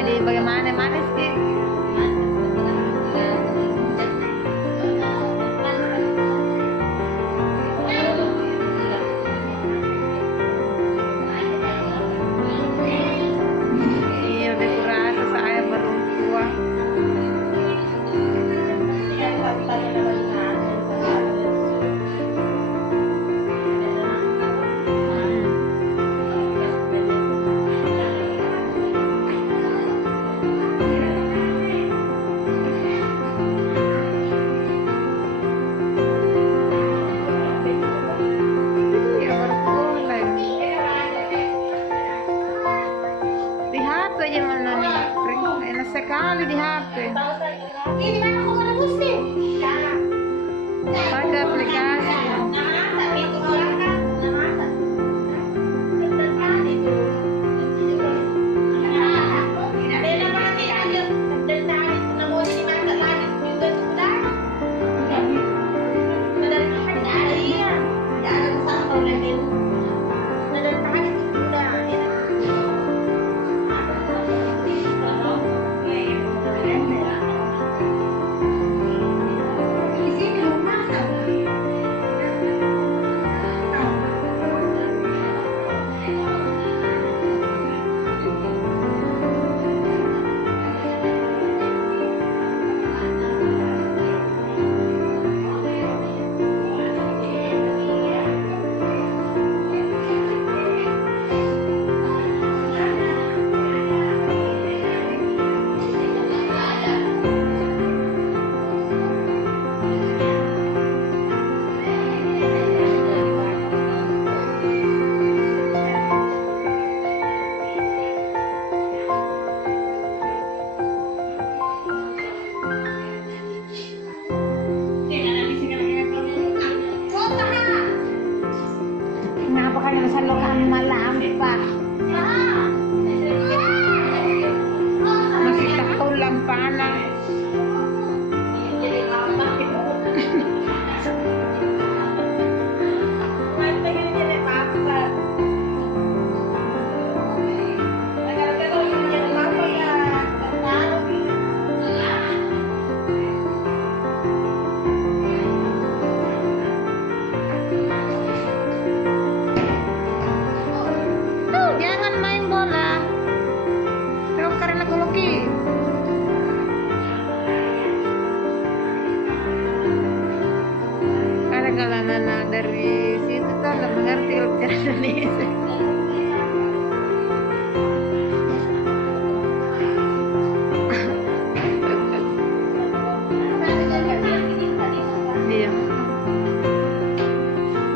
jadi bagaimana manis sih. Iya udah kurasa saya baru tua. Enak sekali di HP. Pakai aplikasi. Kenapa kalian selalu kami malam, Pak? Masih tahu lampana. Kalau anak dari situ tuh nggak mengerti bahasa Indonesia. Iya.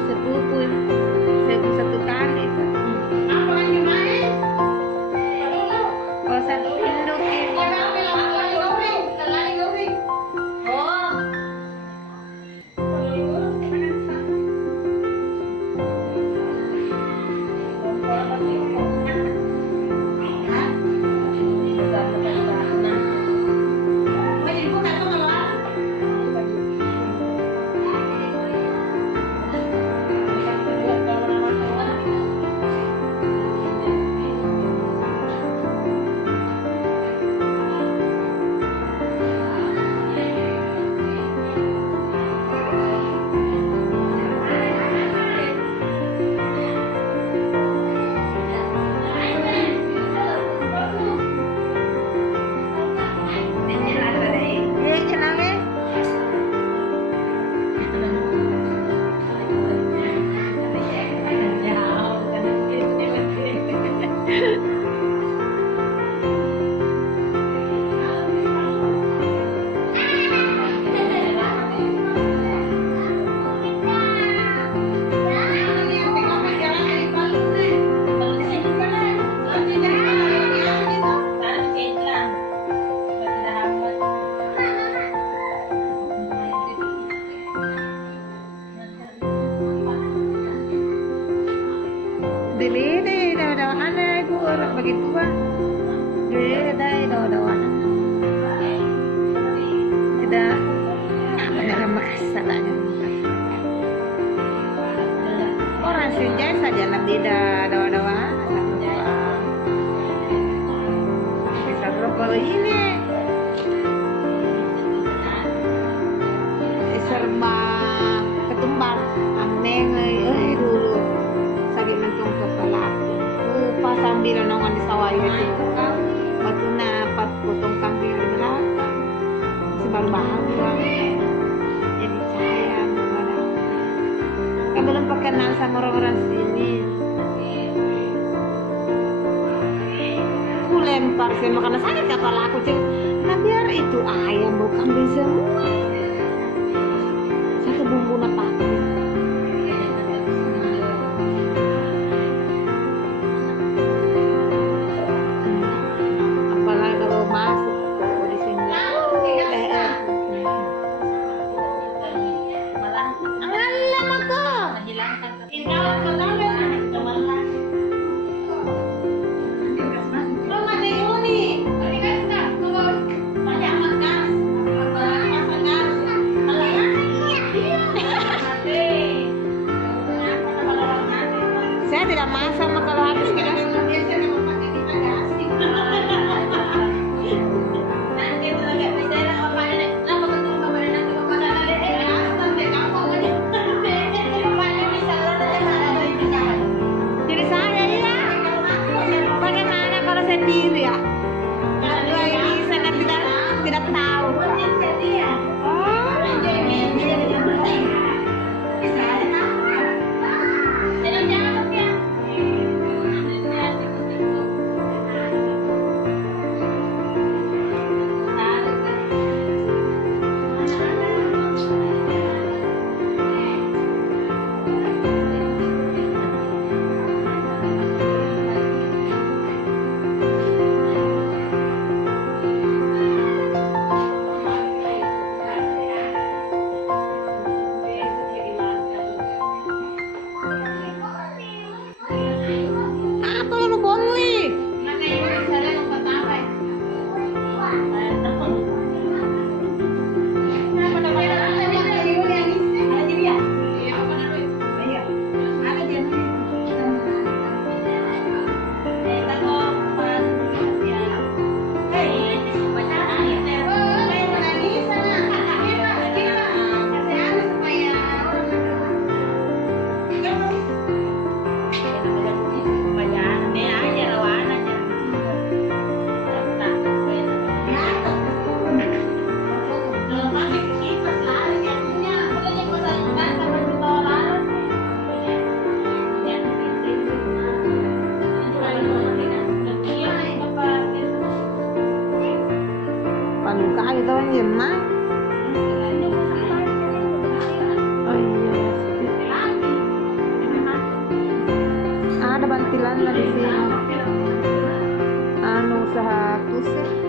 Sepupu satu kali. Apa lagi main? Oh satu induk ini. Dili daw anay ibu orang begitu ah. Dili daw tidak benar masalah. Orang senja saja lebih dawa bisa Kalau ini serba ketumbar aneh dulu sakit mentung kepala pas sambil nongon di sawah itu batu napat potong kambing di belakang masih baru-baru jadi sayang kan belum kenal sama orang-orang sini. Aku lempar sih makanan sakit kepala aku cek nah biar itu ayam bau kambing semua satu bumbu apa apalagi kalau masuk di sini alam aku saya tidak masak kalau habis gas. Jadi saya ya, bagaimana kalau sendiri ya? Kalau ini saya tidak tahu. Paluka ayo tawon ya mah. Oh iya. Ada bantilan lah di sini. Anu usaha kusir.